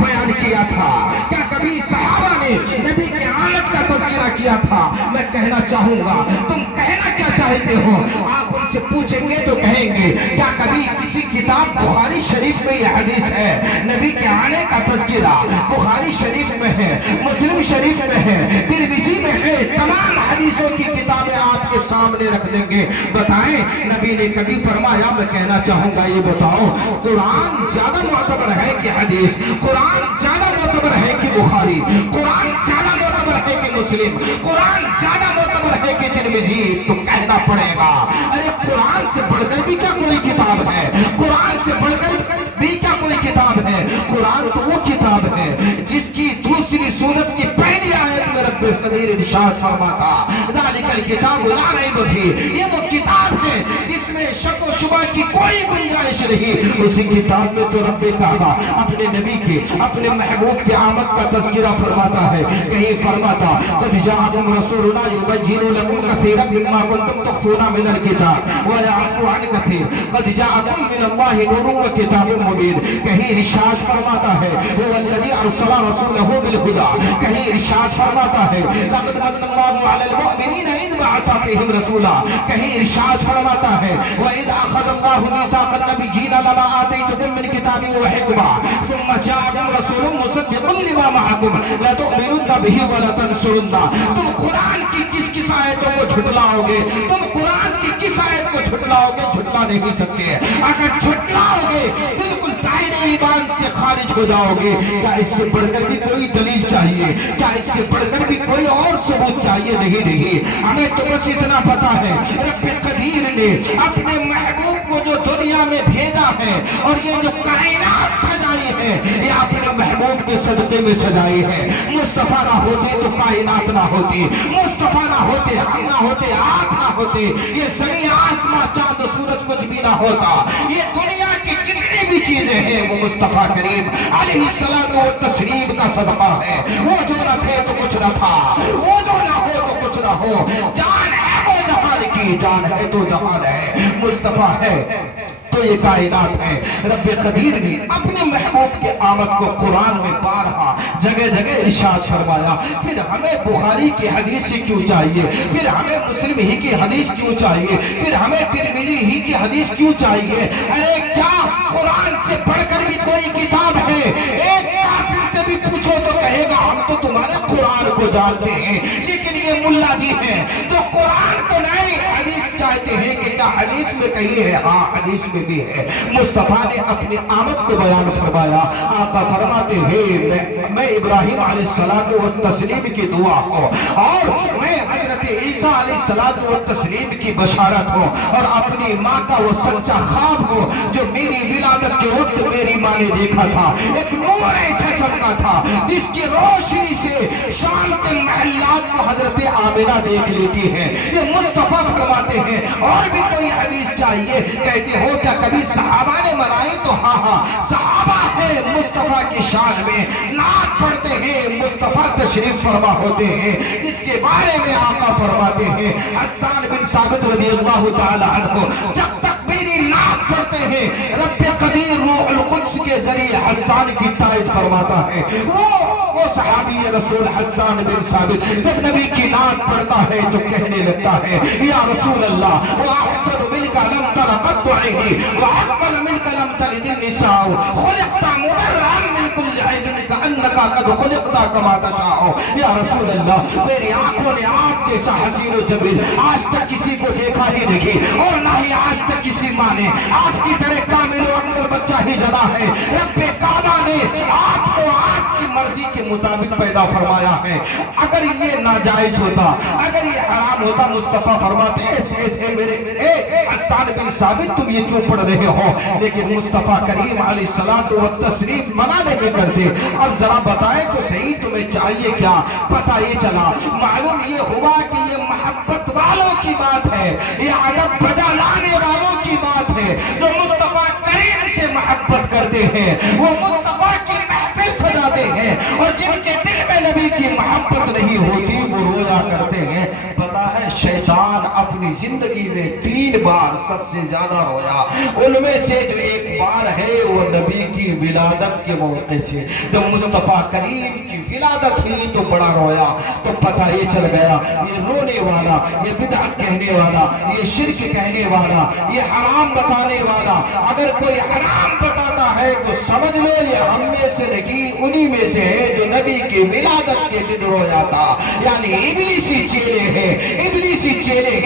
بیان کیا تھا؟ کیا کبھی صحابہ نے نبی کی آمد کا تذکرہ کیا تھا؟ میں کہنا چاہوں گا تم کہنا کیا چاہتے ہو؟ آپ ان سے پوچھیں گے تو کہیں گے کیا کبھی کسی کتاب بخاری شریف میں یہ حدیث ہے نبی کے آنے کا تذکرہ؟ بخاری شریف میں ہے، مسلم شریف میں ہے، ترمذی میں ہے، تمام حدیثوں کی کتابیں آپ کے سامنے رکھ دیں گے۔ بتائیں نبی نے کبھی فرمایا؟ میں کہنا چاہوں گا یہ بتاؤ قرآن زیادہ معتبر ہے کہ حدیث؟ قرآن زیادہ معتبر ہے کہ بخاری؟ قرآن زیادہ معتبر ہے کہ مسلم؟ قرآن زیادہ معتبر ہے کہ ترمذی؟ تو کہنا پڑے گا ارے قرآن سے بڑھ کر بھی کیا کوئی کتاب ہے؟ قرآن سے بڑھ کر بھی کیا کوئی کتاب ہے؟ قرآن تو وہ کتاب ہے جس کی دوسری سورت کی پہلی آیت میں رب قدیر ارشاد فرماتا ذالک الکتاب لا ریب فیہ، یہ وہ کتاب ہے جس میں شک و شبہ کی کوئی گنجائش نہیں۔ اسی کتاب میں تو رب کعبہ اپنے نبی کے، اپنے محبوب کے آمد کا تذکرہ فرماتا ہے۔ کہیں فرماتا قد جاءکم رسولنا یبین لکم کثیرا مما کنتم تخفون من الکتاب ویعفو عن کثیر قد جاءکم من اللہ نور وکتاب مبین۔ کہیں ارشاد فرماتا ہے هو الذی ارسل رسولہ بالہدی، کہیں ارشاد فرماتا ہے لقد من اللہ علی المؤمنین اذ بعث فیہم رسولا، کہیں ارشاد فرماتا ہے وَإِذْ أَخَذَ اللَّهُ مِيثَاقَ النَّبِيِّينَ لَمَا آتَيْتُكُم مِّن كِتَابٍ وَحِكْمَةٍ ثُمَّ جَاءَكُمْ رَسُولٌ مُصَدِّقٌ لِّمَا مَعَكُمْ لَتُؤْمِنُنَّ بِهِ وَلَتَنصُرُنَّهُ۔ تم قرآن کی کس آیتوں کو جھٹلاؤ گے؟ تم قرآن کی کس آیت کو جھٹلاؤ گے؟ جھٹلا نہیں سکتے۔ اگر جھٹلاؤ گے بالکل دائرہ ایمان سے خارج ہو جاؤ گے۔ کیا اس سے بڑھ کر بھی کوئی دلیل چاہیے؟ کیا اس سے بڑھ کر بھی کوئی اور ثبوت چاہیے؟ نہیں، ہمیں تو بس اتنا پتا ہے رب قدیر نے اپنے محبوب کو جو دنیا میں بھیجا ہے اور یہ جو کائنات سجائی ہے یہ اپنے محبوب کے صدقے میں سجائی ہے۔ مصطفیٰ نہ ہوتے تو کائنات نہ ہوتی، مصطفیٰ نہ ہوتے ہم نہ ہوتے، آپ نہ ہوتے، یہ زمین آسمان چاند سورج کچھ بھی نہ ہوتا۔ یہ دنیا کی جتنی بھی چیزیں ہیں وہ مصطفیٰ کریم علیہ الصلوۃ والتسلیم کا صدقہ ہے۔ وہ جو نہ تھے تو کچھ نہ تھا، وہ جو نہ ہو تو کچھ نہ ہو، جان ہے وہ جہان کی، جان ہے تو جہان ہے، مصطفیٰ ہے تو یہ کائنات ہے۔ رب قدیر نے اپنے محبوب کے آمد کو قرآن میں بارہا جگہ جگہ ارشاد فرمایا۔ پھر ہمیں بخاری کی حدیث کیوں چاہیے؟ پھر ہمیں مسلم ہی کی حدیث کیوں چاہیے؟ پھر ہمیں ترمذی ہی کی حدیث کیوں چاہیے؟ ارے کیا قرآن سے پڑھ کر بھی کوئی کتاب ہے؟ ایک کافر سے بھی پوچھو تو کہے گا ہم تو تمہارے قرآن کو جانتے ہیں، لیکن یہ ملا جی ہیں تو قرآن کو نہیں حدیث چاہتے ہیں کہ کیا حدیث میں کہی ہے؟ ہاں حدیث میں بھی ہے۔ مصطفیٰ نے اپنی آمد کو بیان فرمایا۔ آقا فرماتے ہیں میں ابراہیم علیہ السلام والتسلیم کی دعا ہوں اور میں حضرت عیسیٰ علیہ السلام والتسلیم کی بشارت ہوں اور اپنی ماں کا وہ سچا خواب ہوں جو میری ولادت کے وقت میری ماں نے دیکھا تھا۔ ایک نور ایسا چمکا تھا جس کی روشنی سے شام کے محلات کو حضرت آمنہ دیکھ لیتی ہے۔ یہ مصطفیٰ فرماتے ہیں اور بھی کوئی حدیث چاہیے؟ کہتے ہو کیا کبھی صحابہ نے منائی؟ تو ہاں صحابہ ہے مصطفیٰ کی شان میں، نعت پڑھتے ہیں، مصطفیٰ تشریف فرما ہوتے ہیں جس کے بارے میں آقا فرماتے ہیں حسان بن ثابت رضی اللہ تعالی عنہ جب تک میری نعت پڑھتے ہیں رب قدیر روح القدس کے ذریعے حسان کی تائید فرماتا ہے۔ وہ صحابی رسول حسان بن ثابت جب نبی کی نعت پڑھتا ہے تو کہنے لگتا ہے یا رسول اللہ وَأَحْسَنُ مِنْكَ لَمْ تَرَ قَطُّ عَيْنِي وَأَجْمَلَ مِنْكَ لَمْ تَلِدِ النِّسَاءُ خُلِقْتَ مُبَرَّأً مِنْ كُلِّ عَيْبٍ كَأَنَّكَ قَدْ خُلِقْتَ كَمَا تَشَاءُ۔ یا رسول اللہ میری آنکھوں نے آپ جیسا حسین و جمیل آج تک کسی کو دیکھا ہی نہیں اور نہ ہی آج تک کسی ماں نے آپ کی طرح کامل و اکمل بچہ ہی جنا ہے۔ رب کعبہ نے آپ کو آپ کی مرضی کے مطابق پیدا فرمایا ہے۔ اگر یہ ناجائز ہوتا، اگر یہ حرام ہوتا، مصطفیٰ فرماتے اے میرے حسان بن ثابت تم یہ کیوں پڑھ رہے ہو؟ لیکن مصطفیٰ کریم علیہ الصلوۃ والتسلیم منع نہیں کرتے۔ اب ذرا بتائیں تو صحیح تمہیں چاہیے کیا؟ پتہ یہ چلا، معلوم یہ ہوا کہ یہ محبت والوں کی بات ہے، یہ ادب بجا لانے والوں کی بات ہے جو مصطفیٰ کریم سے محبت کرتے ہیں، وہ مصطفیٰ کی محفل سجاتے ہیں اور جن کے دل میں نبی کی محبت نہیں ہوتی وہ رویا کرتے ہیں۔ پتہ ہے شیطان اپنی زندگی میں 3 بار سب سے زیادہ رویا، ان میں سے جو ایک بار ہے وہ نبی کی ولادت کے موقع سے، جب مصطفیٰ کریم کی ولادت ہوئی تو بڑا رویا۔ تو پتہ یہ چل گیا یہ رونے والا، یہ بدعت کہنے والا، یہ شرک کہنے والا، یہ حرام بتانے والا، اگر کوئی حرام بتاتا ہے تو سمجھ لو یہ ہم میں سے نہیں، انہی میں سے ہے جو نبی کی ولادت کے دن رویا تھا۔ یعنی ابلیسی چیلے ہیں، ابلیسی چیلے